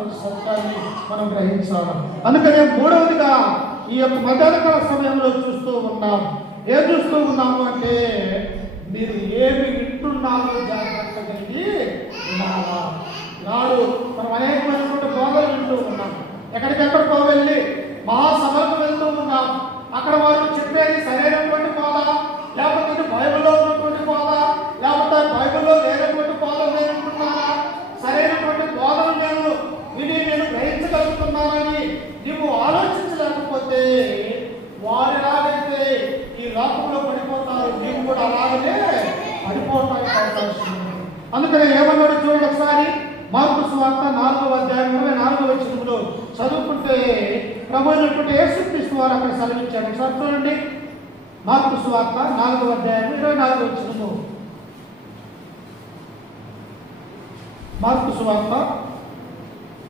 ఉన్నటువంటి సత్యాన్ని మనం గ్రహించాలి. అందుకనే మూడవదిగా ఈ యొక్క మధ్యాహ్నకాల సమయంలో చూస్తూ ఉన్నాం. ఏం చూస్తూ ఉన్నాము అంటే మీరు ఏమి వింటున్నారో జాగ్రత్త కలిగి ఉండాలా. నాడు మనం అనేకమైనటువంటి బోధలు వింటూ ఉన్నాం. ఎక్కడికెక్కడికో వెళ్ళి మహాసభలకు వెళ్తూ ఉన్నాం. అక్కడ వారు చెప్పేది సరైనటువంటి బోధ, లేకపోతే బైబిల్లో ఉన్నటువంటి బోధ, లేకపోతే బైబిల్లో లేనటువంటి బోధ నేర్చుకున్నారా, సరైనటువంటి బోధను నేను గ్రహించగలుగుతున్నానని నీవు ఆలోచించలేకపోతే వారు ఎలాగైతే ఈ లోకంలో పడిపోతారు, నీవు కూడా అలాగనే పడిపోవటానికి అవకాశం ఉంది. అందుకనే ఏమన్నాడు చూడండి ఒకసారి. మార్కు సువార్త 4వ అధ్యాయం 24వ వచనంలో చదువుకుంటే ప్రభు అయినటువంటి యేసుక్రీస్తు వారు అక్కడ సెలవిచ్చాడు. ఒకసారి చూడండి. మార్కు సువార్త 4వ అధ్యాయం 24వ వచనము. మార్కు సువార్త